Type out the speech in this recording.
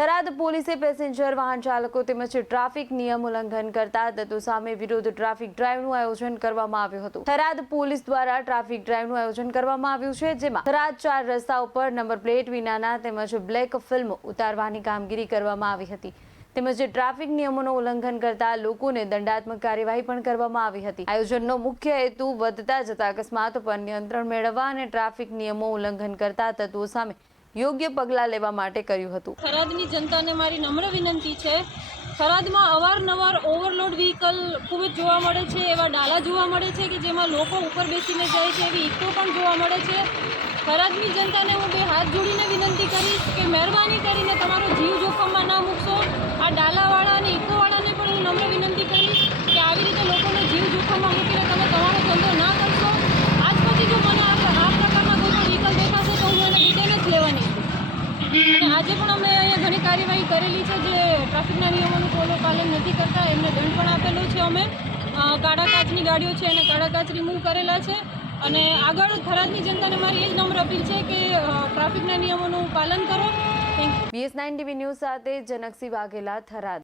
થરાદ પોલીસે પેસેન્જર વાહન ચાલકો તેમજ ટ્રાફિક નિયમ ઉલ્લંઘન કરતા તત્વો સામે વિરોધ ટ્રાફિક ડ્રાઈવનું આયોજન કરવામાં આવ્યું હતું. થરાદ પોલીસ દ્વારા ટ્રાફિક ડ્રાઈવનું આયોજન કરવામાં આવ્યું છે, જેમાં થરાદ ચાર રસ્તા ઉપર નંબર પ્લેટ વિનાના તેમજ બ્લેક ફિલ્મ ઉતારવાની કામગીરી કરવામાં આવી હતી. તેમજ ટ્રાફિક નિયમોનું ઉલ્લંઘન કરતા લોકોને દંડાત્મક કાર્યવાહી પણ કરવામાં આવી હતી. આયોજનનો મુખ્ય હેતુ વધતા જતા અકસ્માત પર નિયંત્રણ મેળવવા અને ટ્રાફિક નિયમો ઉલ્લંઘન કરતા તત્વો સામે યોગ્ય પગલાં લેવા માટે કર્યું હતું. થરાદની જનતાને મારી નમ્ર વિનંતી છે. થરાદમાં અવારનવાર ઓવરલોડ વ્હીકલ ખૂબ જ જોવા મળે છે, એવા ડાલા જોવા મળે છે કે જેમાં લોકો ઉપર બેસીને જાય છે, એવી ઇકો પણ જોવા મળે છે. થરાદની જનતાને હું બે હાથ જોડીને વિનંતી કરીશ કે મહેરબાની કરીને તમારો જીવ જોખમમાં ના મૂકશો આ ડાલાવાળા અને ઇકોવાળાને પણ હું નમ્ર વિનંતી કરીશ કે આવી રીતે લોકોનો જીવ જોખમમાં મૂકીને તમે તમારો ધંધો ના કરશો આજ પછી જો મને આ આ પ્રકારના કોઈ પણ વ્હીકલ દેખાશે તો હું એને ડિટેન જ લેવાની છું આજે પણ અમે અહીંયા ઘણી કાર્યવાહી કરેલી છે જે ટ્રાફિકના નિયમોનું ફોલો પાલન નથી કરતા, એમને દંડ પણ આપેલો છે અમે. કાળા કાચની ગાડીઓ છે એને કાળા કાચ રિમૂવ કરેલા છે. અને આગળ થરાદની જનતાને મારી એ જ નમ્ર અપીલ છે કે ટ્રાફિકના નિયમોનું પાલન કરો. બીએસ નાઇન ટીવી ન્યૂઝ સાથે જનકસિંહ વાઘેલા, થરાદ.